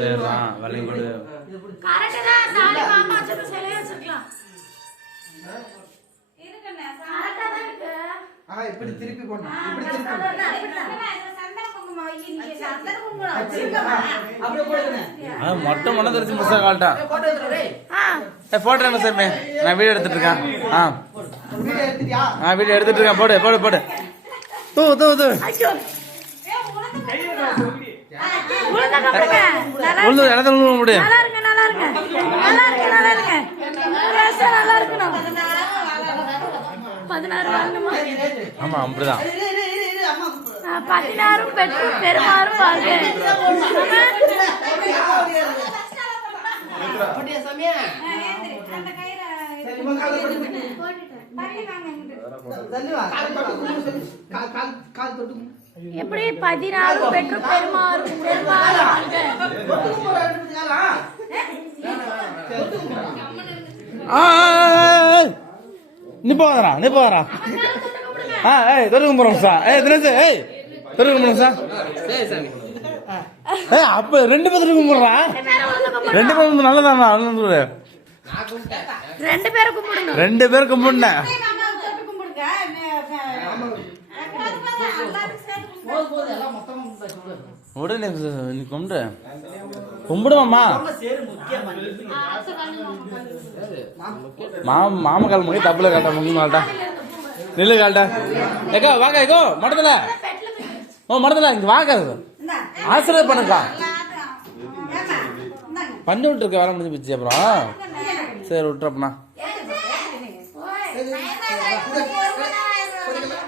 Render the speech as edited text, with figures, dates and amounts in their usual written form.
சரிடா வெள்ளையும் கொடு. இப்படி திருப்பி போடணும். இப்படி திருப்பி மொட்டை மொட்டை தெரிச்சு மிஸ் கால்ட்டா போட்டோ என்ன சார் நான் வீடியோ எடுத்துட்டு இருக்கேன். வீடியோ எடுத்துட்டு இருக்கேன். போடு போடு போடு. தூ தூ தூ உளுந்து இடத்துல முடி. ஆமா அப்படிதான். 16 பெற்று பெருமாறும் வாழ்க. எப்படி 16 பெற்று பெருமாறும் வாழ்க. நீ போகிறா நீ போகிறா. தொருக்கு போறோம் சார். தினேஷ் தொருக்கு போறோம் சார். அப்ப 2 பேர் கும்பிடுறா. 2 பேரும் நல்லதானா? 2 பேரும் கும்பிடுங்க. 2 பேர் கும்பிடுனேன். உடனே நீ கும்பிடு கும்பிடுவாம்மா. மாம கால் முடி தப்புல காட்டா முங்கி மாட்டா நில்லு காட்டா. ஏக்கா வாங்க ஏக்கோ மடத்துல. மடத்துல இங்க வாங்க ஆசீர்வாதம் பண்ணுக்கா. பண்ணி விட்டுருக்க வேலை முடிஞ்சு போச்சு. அப்புறம் சரி விட்டுறப்பண்ணா.